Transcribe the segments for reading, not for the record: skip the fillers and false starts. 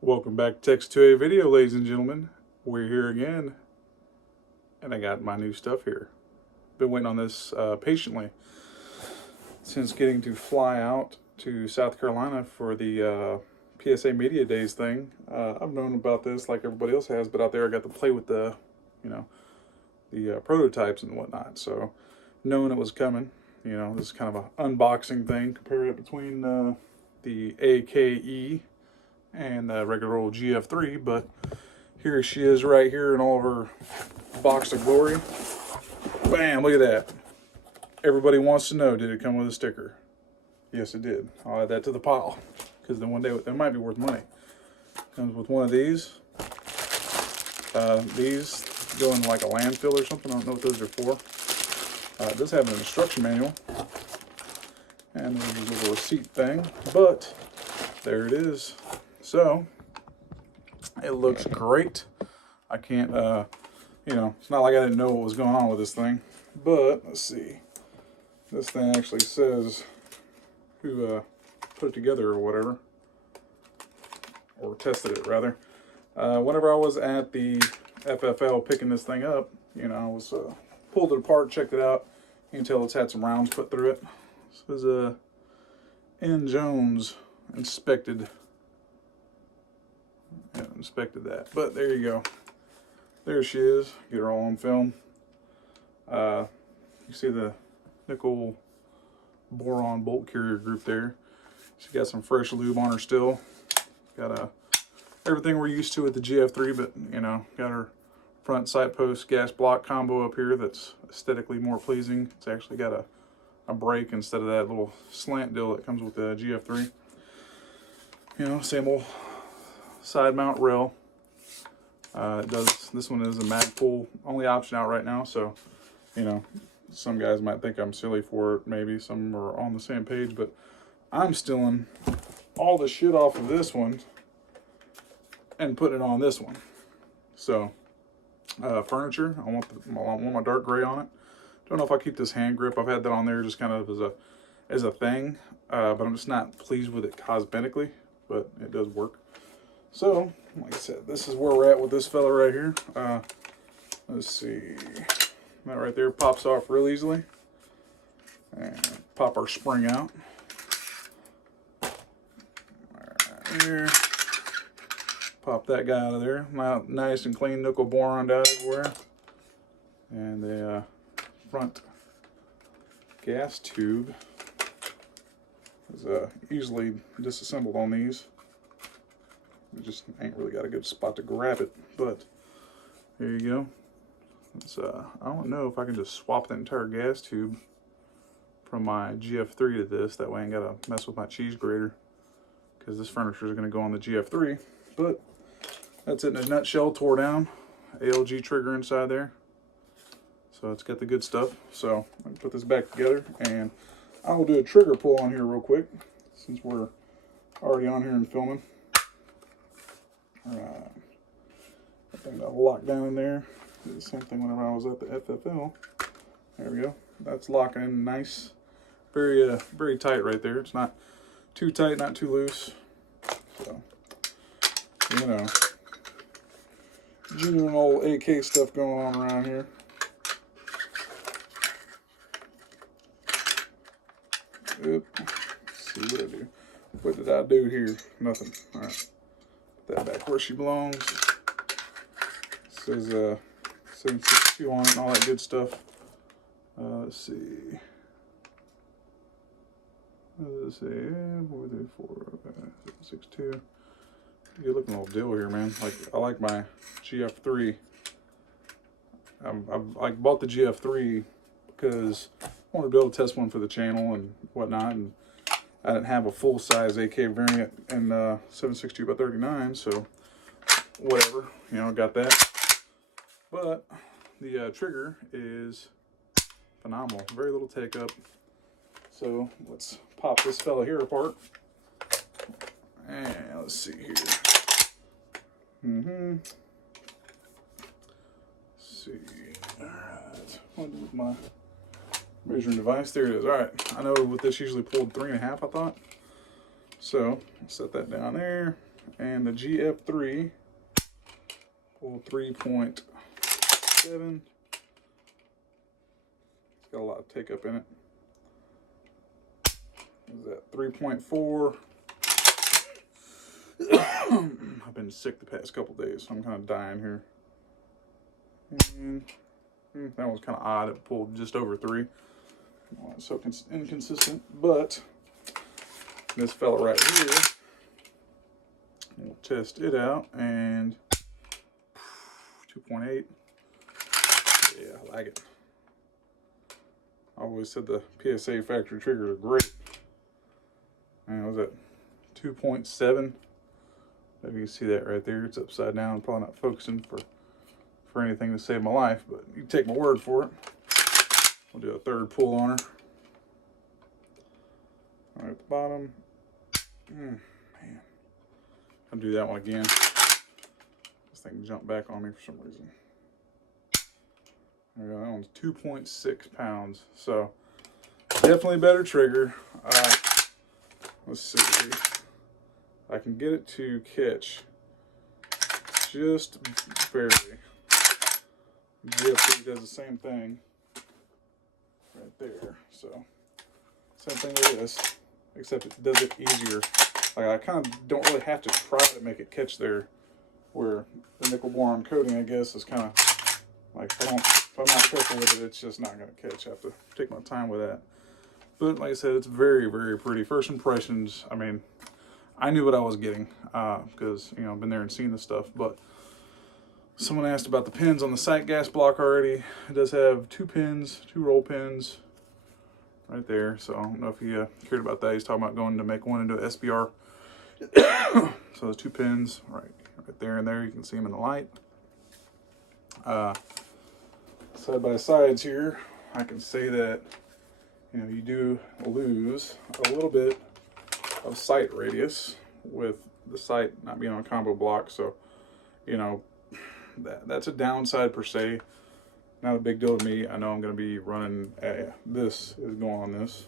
Welcome back to Text to a Video, ladies and gentlemen. We're here again, and I got my new stuff here. Been waiting on this patiently since getting to fly out to South Carolina for the PSA Media Days thing. I've known about this like everybody else has, but out there I got to play with the prototypes and whatnot. So knowing it was coming, this is kind of an unboxing thing, compare it between the AKE and regular old GF3, but here she is right here in all of her box of glory. Bam, look at that. Everybody wants to know, did it come with a sticker? Yes, it did. I'll add that to the pile, because then one day it might be worth money. Comes with one of these. These go in like a landfill or something. I don't know what those are for. It does have an instruction manual. And there's a little receipt thing, but there it is. So, it looks great. I can't, it's not like I didn't know what was going on with this thing. But, let's see. This thing actually says who put it together or whatever. Or tested it, rather. Whenever I was at the FFL picking this thing up, I was pulled it apart, checked it out. You can tell it's had some rounds put through it. This is N. Jones inspected that. But there you go. There she is. Get her all on film. You see the nickel boron bolt carrier group there. She got some fresh lube on her still. Got everything we're used to with the GF3, but got her front sight post gas block combo up here that's aesthetically more pleasing. It's actually got a brake instead of that little slant deal that comes with the GF3. Same old side mount rail. This one is a mag pull only option out right now, so some guys might think I'm silly for it. Maybe some are on the same page, but I'm stealing all the shit off of this one and putting it on this one. So furniture, I want my dark gray on it. Don't know if I keep this hand grip. I've had that on there just kind of as a thing, but I'm just not pleased with it cosmetically, but it does work. So, like I said, this is where we're at with this fella right here. Let's see. That right there pops off real easily. And pop our spring out. Right there. Pop that guy out of there. Now, nice and clean nickel boron out everywhere. And the front gas tube is easily disassembled on these. It just ain't really got a good spot to grab it, but there you go. It's, I don't know if I can just swap the entire gas tube from my GF3 to this. That way I ain't gotta mess with my cheese grater, because this furniture is gonna go on the GF3. But that's it in a nutshell. Tore down. ALG trigger inside there. So it's got the good stuff. So I can put this back together, and I will do a trigger pull on here real quick, since we're already on here and filming. Alright, that thing got locked down in there. Did the same thing whenever I was at the FFL. There we go. That's locking in nice. Very, very tight right there. It's not too tight, not too loose. So, genuine old AKE stuff going on around here. Oop. Let's see what I do. What did I do here? Nothing. Alright. Put that back where she belongs. It says 762 on it and all that good stuff. Let's see. Let's see. 434, 762. Good looking little deal here, man. I like my GF3. I bought the GF3 because I wanted to be able to test one for the channel and whatnot, and I didn't have a full-size AKE variant in 762 by 39, so whatever, got that. But the trigger is phenomenal. Very little take up. So let's pop this fella here apart. And let's see here. Let's see. Alright. What with my measuring device? There it is. Alright. I know with this usually pulled 3.5, I thought. So, set that down there. And the GF3 pulled 3.7. It's got a lot of take up in it. Is that 3.4? I've been sick the past couple days, so I'm kind of dying here. And that was kind of odd. It pulled just over 3. Well, it's so inconsistent, but this fella right here, we'll test it out, and 2.8. Yeah, I like it. I always said the PSA factory triggers are great. And was that 2.7? Maybe you can see that right there. It's upside down. I'm probably not focusing for anything to save my life, but you can take my word for it. We'll do a third pull on her. All right at the bottom. Man, I'll do that one again. This thing jumped back on me for some reason. There we go. That one's 2.6 pounds. So definitely a better trigger. Let's see. I can get it to catch just barely. GF3 does the same thing right there. So same thing with this, except it does it easier. Like, I kind of don't really have to try to make it catch there, where the nickel boron coating, I guess, is kind of like, if I'm not careful with it, it's just not going to catch. I have to take my time with that. But like I said, it's very, very pretty. First impressions, I mean, I knew what I was getting because, you know, I've been there and seen this stuff. But someone asked about the pins on the sight gas block already. It does have 2 pins, 2 roll pins right there. So I don't know if you cared about that. He's talking about going to make one into a SBR. So there's 2 pins right there and there. You can see them in the light. Side by sides here, I can say that, you know, you do lose a little bit of sight radius with the sight not being on a combo block. So, you know, that's a downside per se. Not a big deal to me. I know I'm going to be running this is going on this.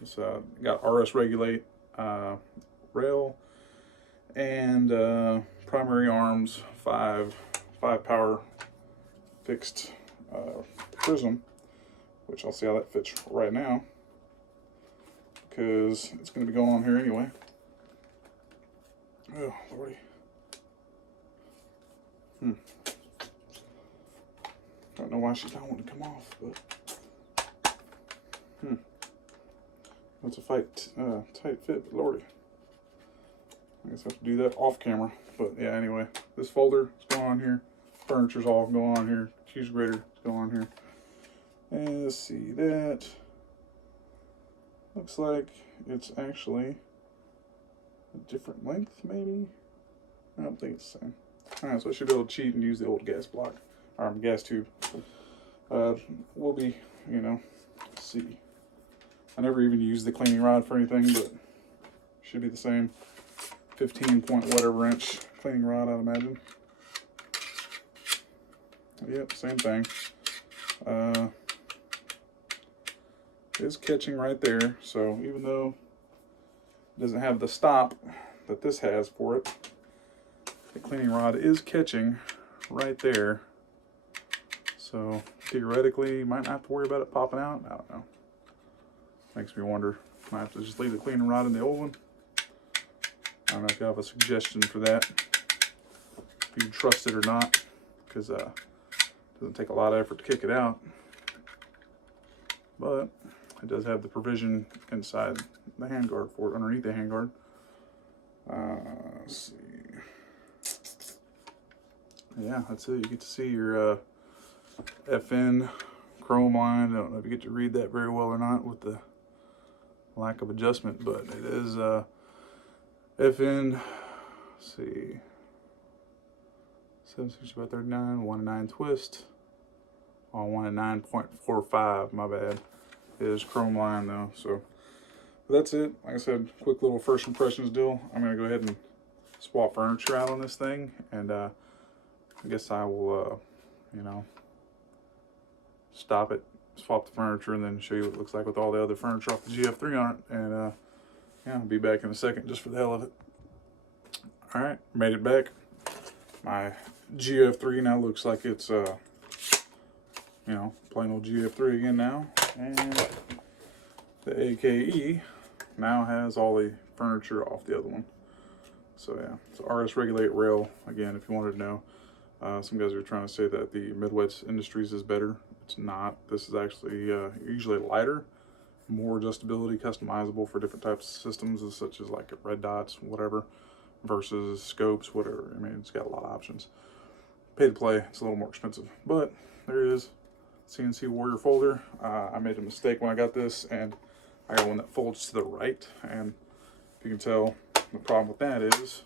It's got RS regulate rail and primary arms 5 power fixed prism, which I'll see how that fits right now, because it's going to be going on here anyway. Oh, lordy. Don't know why she's not wanting to come off, but it's a tight fit, but lordy. I guess I have to do that off camera. But yeah, anyway, this folder is going on here. Furniture's all going on here. Cheese grater is going on here. And let's see, that looks like it's actually a different length, maybe? I don't think it's the same. Alright, so I should be able to cheat and use the old gas block, or gas tube. We'll be, you know, let's see. I never even used the cleaning rod for anything, but should be the same. 15 point whatever inch cleaning rod, I'd imagine. Yep, same thing. It's catching right there, so even though it doesn't have the stop that this has for it, the cleaning rod is catching right there. So theoretically, you might not have to worry about it popping out. I don't know. Makes me wonder. Might have to just leave the cleaning rod in the old one. I don't know if you have a suggestion for that, if you trust it or not, because it doesn't take a lot of effort to kick it out. But it does have the provision inside the handguard for it, underneath the handguard. Let's see. Yeah, that's it. You get to see your FN chrome line. I don't know if you get to read that very well or not with the lack of adjustment, but it is FN, let's see, 760/39, 1-9 twist, on 1-9.45, my bad. It is chrome line though, so that's it. Like I said, quick little first impressions deal. I'm going to go ahead and swap furniture out on this thing, and I guess I will, you know, stop it, swap the furniture, and then show you what it looks like with all the other furniture off the GF3 on it. And yeah, I'll be back in a second just for the hell of it. All right, made it back. My GF3 now looks like it's, you know, plain old GF3 again now. And the AKE now has all the furniture off the other one. So yeah, it's RS Regulate Rail, again, if you wanted to know. Some guys are trying to say that the Midwest Industries is better. It's not. This is actually usually lighter, more adjustability, customizable for different types of systems, such as like red dots, whatever, versus scopes, whatever. I mean, it's got a lot of options. Pay to play, it's a little more expensive, but there it is. CNC Warrior folder. I made a mistake when I got this, and I got one that folds to the right, and if you can tell, the problem with that is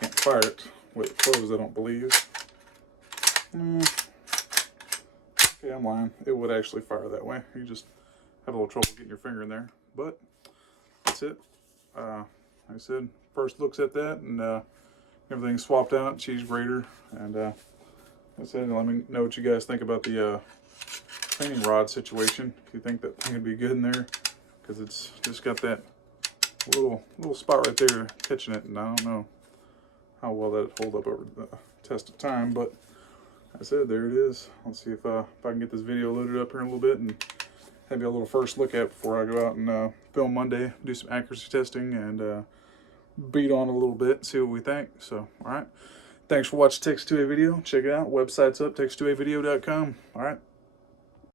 can't fire it with it closed, I don't believe. Okay, I'm lying. It would actually fire that way. You just have a little trouble getting your finger in there, but that's it. Like I said, first looks at that, and everything's swapped out, cheese grater, and like I said, let me know what you guys think about the cleaning rod situation. If you think that thing would be good in there, because it's just got that little spot right there catching it, and I don't know how well that'd hold up over the test of time, but like I said, there it is. Let's see if I can get this video loaded up here in a little bit and have you a little first look at before I go out and film Monday, do some accuracy testing, and beat on a little bit, see what we think. So, all right. Thanks for watching Text2A video. Check it out. Website's up, text2avideo.com. All right.